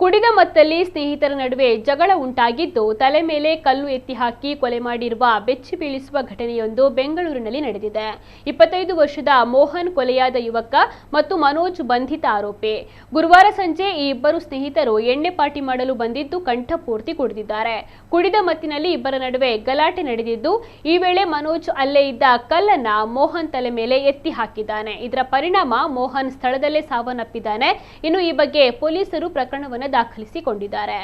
ಕುಡಿದ ಮತ್ತಲ್ಲಿ ಸ್ನೇಹಿತರ ನಡುವೆ ಜಗಳ ಉಂಟಾಗಿದ್ದು ತಲೆ ಮೇಲೆ ಕಲ್ಲು ಎತ್ತಿ ಹಾಕಿ ಕೊಲೆ ಮಾಡಿರುವ ಬೆಚ್ಚಿ ಬೀಳಿಸುವ ಘಟನೆಯೊಂದು ಬೆಂಗಳೂರಿನಲ್ಲಿ ನಡೆದಿದೆ. 25 ವರ್ಷದ ಮೋಹನ್ ಕೊಲೆಯಾದ ಯುವಕ ಮತ್ತು ಮನೋಜ್ ಬಂಧಿತ ಆರೋಪಿ. ಗುರುವಾರ ಸಂಜೆ ಈ ಇಬ್ಬರು ಸ್ನೇಹಿತರು ಎಣ್ಣೆ ಪಾರ್ಟಿ ಮಾಡಲು ಬಂದಿದ್ದು ಕಂಠಪೂರ್ತಿ ಕುಡಿದಿದ್ದಾರೆ. ಕುಡಿದ ಮತ್ತಿನಲ್ಲಿ ಇಬ್ಬರ ನಡುವೆ ಗಲಾಟೆ ನಡೆದಿದ್ದು, ಈ ವೇಳೆ ಮನೋಜ್ ಅಲ್ಲೇ ಇದ್ದ ಕಲ್ಲನ್ನ ಮೋಹನ್ ತಲೆ ಮೇಲೆ ಎತ್ತಿ ಹಾಕಿದ್ದಾನೆ. ಇದರ ಪರಿಣಾಮ ಮೋಹನ್ ಸ್ಥಳದಲ್ಲೇ ಸಾವನ್ನಪ್ಪಿದ್ದಾನೆ. ಇನ್ನು ಈ ಬಗ್ಗೆ ಪೊಲೀಸರು ಪ್ರಕರಣವನ್ನು ದಾಖಲಿಸಿಕೊಂಡಿದ್ದಾರೆ.